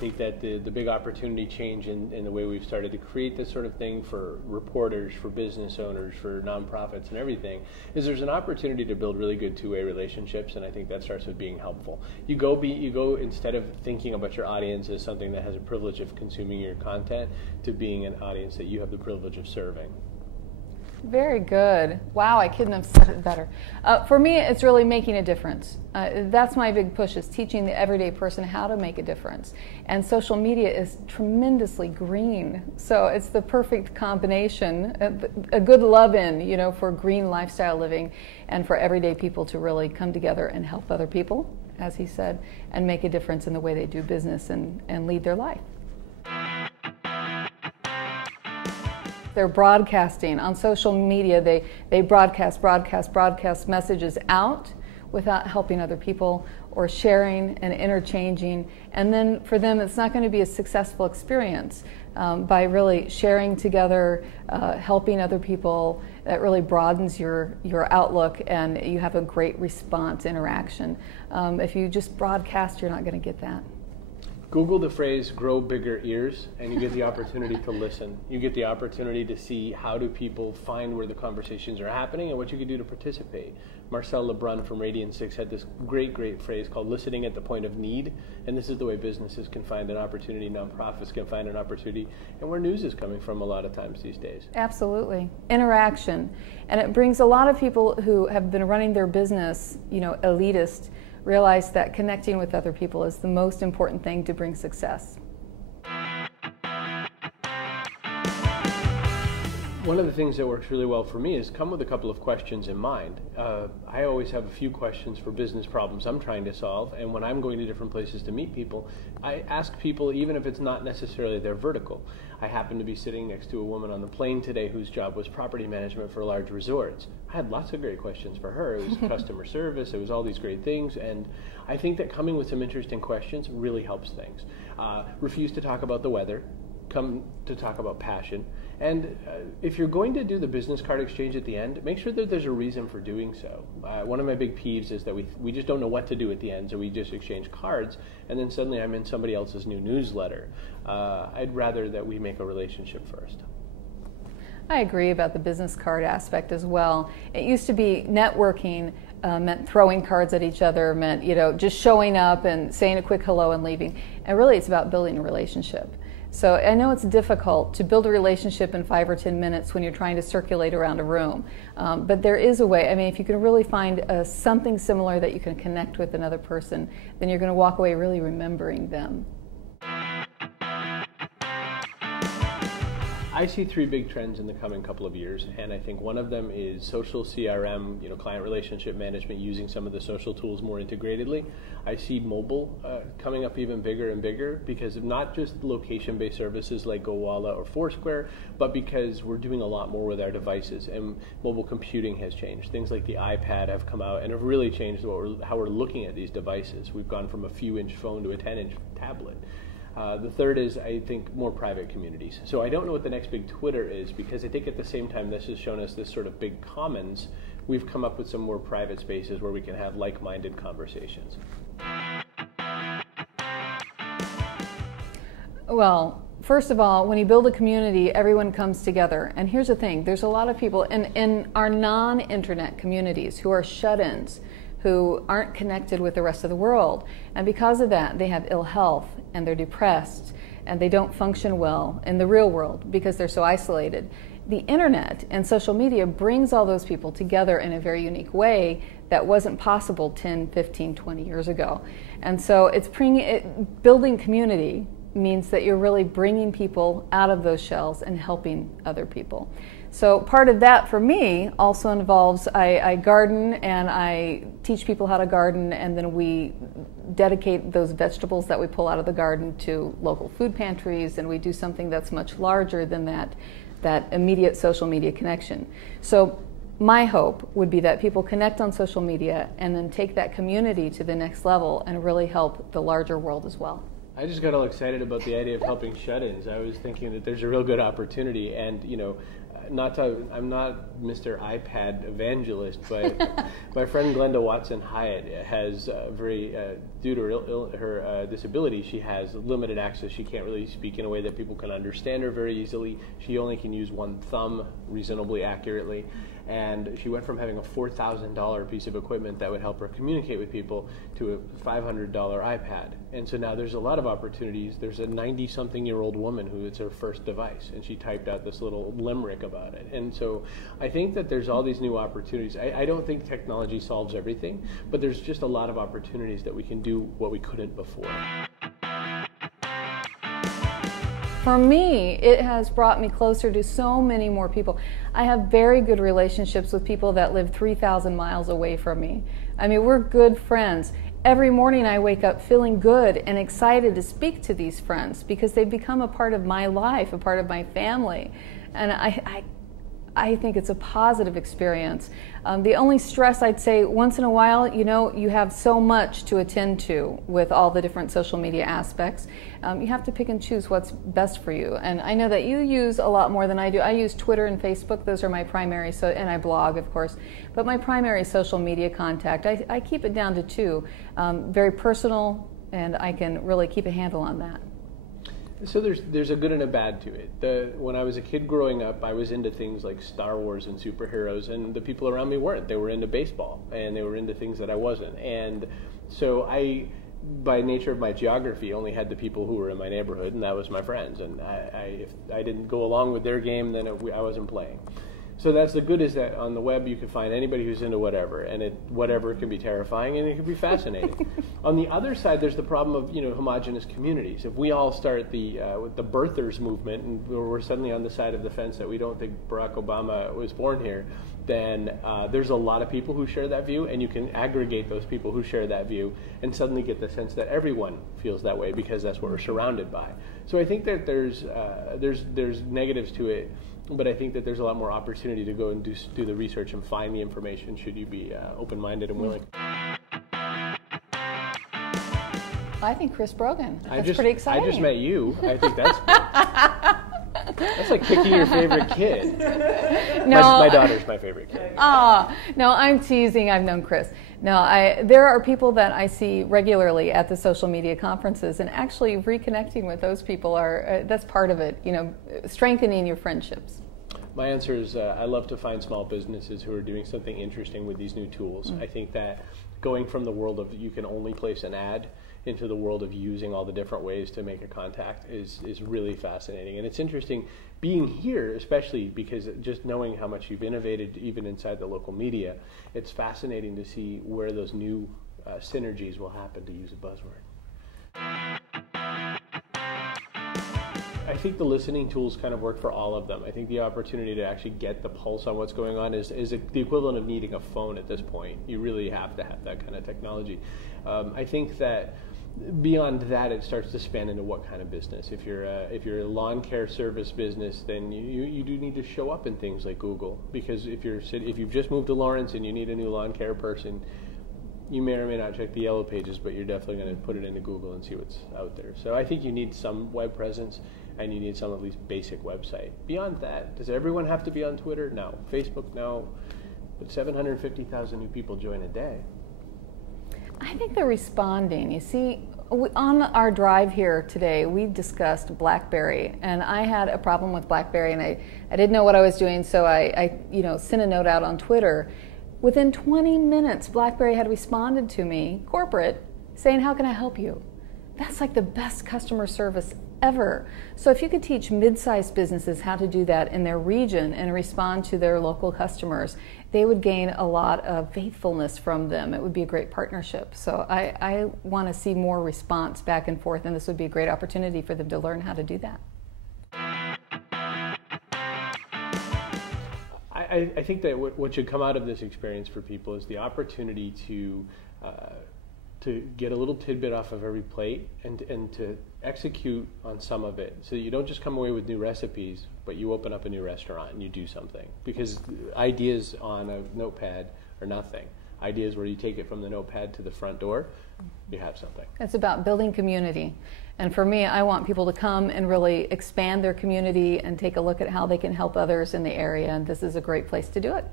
think that the big opportunity change in the way we've started to create this sort of thing for reporters, for business owners, for nonprofits and everything, is there's an opportunity to build really good two-way relationships, and I think that starts with being helpful. You go instead of thinking about your audience as something that has a privilege of consuming your content, to being an audience that you have the privilege of serving. Very good. Wow, I couldn't have said it better. For me, it's really making a difference. That's my big push, is teaching the everyday person how to make a difference. And social media is tremendously green. So it's the perfect combination, a good love-in, you know, for green lifestyle living and for everyday people to really come together and help other people, as he said, and make a difference in the way they do business and lead their life. They're broadcasting on social media. They broadcast messages out without helping other people or sharing and interchanging. And then for them, it's not going to be a successful experience by really sharing together, helping other people. That really broadens your outlook, and you have a great response interaction. If you just broadcast, you're not going to get that. Google the phrase "grow bigger ears" and you get the opportunity to listen. You get the opportunity to see how do people find where the conversations are happening and what you can do to participate. Marcel Lebrun from Radian 6 had this great phrase called listening at the point of need, and this is the way businesses can find an opportunity, nonprofits can find an opportunity, and where news is coming from a lot of times these days. Absolutely. Interaction. And it brings a lot of people who have been running their business, you know, elitist, realize that connecting with other people is the most important thing to bring success. One of the things that works really well for me is come with a couple of questions in mind. I always have a few questions for business problems I'm trying to solve, and when I'm going to different places to meet people, I ask people, even if it's not necessarily their vertical. I happened to be sitting next to a woman on the plane today whose job was property management for large resorts. I had lots of great questions for her. It was customer service, it was all these great things, and I think that coming with some interesting questions really helps things. Refuse to talk about the weather, come to talk about passion. And if you're going to do the business card exchange at the end, make sure that there's a reason for doing so. One of my big peeves is that we just don't know what to do at the end, so we just exchange cards, and then suddenly I'm in somebody else's new newsletter. I'd rather that we make a relationship first. I agree about the business card aspect as well. It used to be networking meant throwing cards at each other, meant, you know, just showing up and saying a quick hello and leaving. And really it's about building a relationship. So I know it's difficult to build a relationship in 5 or 10 minutes when you're trying to circulate around a room. But there is a way. I mean, if you can really find something similar that you can connect with another person, then you're going to walk away really remembering them. I see three big trends in the coming couple of years, and I think one of them is social CRM, you know, client relationship management, using some of the social tools more integratedly. I see mobile coming up even bigger and bigger because of not just location-based services like GoWalla or Foursquare, but because we're doing a lot more with our devices, and mobile computing has changed. Things like the iPad have come out and have really changed how we're looking at these devices. We've gone from a few-inch phone to a 10-inch tablet. The third is, I think, more private communities. So I don't know what the next big Twitter is, because I think at the same time this has shown us this sort of big commons, we've come up with some more private spaces where we can have like-minded conversations. Well, first of all, when you build a community, everyone comes together. And here's the thing, there's a lot of people in our non-internet communities who are shut-ins, who aren't connected with the rest of the world. And because of that, they have ill health, and they're depressed, and they don't function well in the real world because they're so isolated. The internet and social media brings all those people together in a very unique way that wasn't possible 10, 15, 20 years ago. And so it's building community means that you're really bringing people out of those shells and helping other people. So part of that for me also involves I garden, and I teach people how to garden, and then we dedicate those vegetables that we pull out of the garden to local food pantries, and we do something that's much larger than that immediate social media connection. So my hope would be that people connect on social media and then take that community to the next level and really help the larger world as well. I just got all excited about the idea of helping shut-ins. I was thinking that there's a real good opportunity, and you know, I'm not Mr. iPad evangelist, but my friend Glenda Watson Hyatt has due to her disability, she has limited access. She can't really speak in a way that people can understand her very easily. She only can use one thumb reasonably accurately. And she went from having a $4,000 piece of equipment that would help her communicate with people to a $500 iPad. And so now there's a lot of opportunities. There's a 90-something-year-old woman who it's her first device, and she typed out this little limerick about it. And so I think that there's all these new opportunities. I don't think technology solves everything, but there's just a lot of opportunities that we can do what we couldn't before. For me, it has brought me closer to so many more people. I have very good relationships with people that live 3,000 miles away from me. I mean, we're good friends. Every morning I wake up feeling good and excited to speak to these friends because they've become a part of my life, a part of my family. And I think it's a positive experience. The only stress, I'd say, once in a while, you have so much to attend to with all the different social media aspects. You have to pick and choose what's best for you. And I know that you use a lot more than I do. I use Twitter and Facebook. Those are my primary, and I blog, of course. But my primary social media contact, I keep it down to two. Very personal, and I can really keep a handle on that. So there's a good and a bad to it. When I was a kid growing up, I was into things like Star Wars and superheroes, and the people around me weren't. They were into baseball, and they were into things that I wasn't. And so I, by nature of my geography, only had the people who were in my neighborhood, and that was my friends. And if I didn't go along with their game, then I wasn't playing. So that's the good, is that on the web you can find anybody who's into whatever, and whatever can be terrifying and it can be fascinating. On the other side, there's the problem of homogenous communities. If we all start with the birthers movement, and we're suddenly on the side of the fence that we don't think Barack Obama was born here, then there's a lot of people who share that view, and you can aggregate those people who share that view and suddenly get the sense that everyone feels that way because that's what we're surrounded by. So I think that there's negatives to it. But I think that there's a lot more opportunity to go and do the research and find the information should you be open-minded and willing. I think Chris Brogan. That's pretty exciting. I just met you. I think that's like picking your favorite kid. No, my daughter's my favorite kid. No, I'm teasing. I've known Chris. No, there are people that I see regularly at the social media conferences, and actually reconnecting with those people that's part of it. Strengthening your friendships. My answer is I love to find small businesses who are doing something interesting with these new tools. I think that going from the world of you can only place an ad into the world of using all the different ways to make a contact is really fascinating. And it's interesting being here, especially because just knowing how much you've innovated even inside the local media, it's fascinating to see where those new synergies will happen, to use a buzzword. I think the listening tools kind of work for all of them. I think the opportunity to actually get the pulse on what's going on is the equivalent of needing a phone at this point. You really have to have that kind of technology. I think that beyond that, it starts to span into what kind of business. If you're a lawn care service business, then you do need to show up in things like Google, because if you've just moved to Lawrence and you need a new lawn care person, you may or may not check the yellow pages, but you're definitely going to put it into Google and see what's out there. So I think you need some web presence, and you need some at least basic website. Beyond that, does everyone have to be on Twitter? No. Facebook? No. But 750,000 new people join a day. I think they're responding. You see, on our drive here today, we discussed BlackBerry, and I had a problem with BlackBerry, and I didn't know what I was doing, so I sent a note out on Twitter. Within 20 minutes, BlackBerry had responded to me, corporate, saying, "How can I help you?" That's like the best customer service ever. So if you could teach mid-sized businesses how to do that in their region and respond to their local customers, they would gain a lot of faithfulness from them. It would be a great partnership. So I want to see more response back and forth, and this would be a great opportunity for them to learn how to do that. I think that what should come out of this experience for people is the opportunity to get a little tidbit off of every plate and to execute on some of it, so that you don't just come away with new recipes, but you open up a new restaurant and you do something. Because ideas on a notepad are nothing. ideas where you take it from the notepad to the front door, you have something. It's about building community. And for me, I want people to come and really expand their community and take a look at how they can help others in the area. And this is a great place to do it.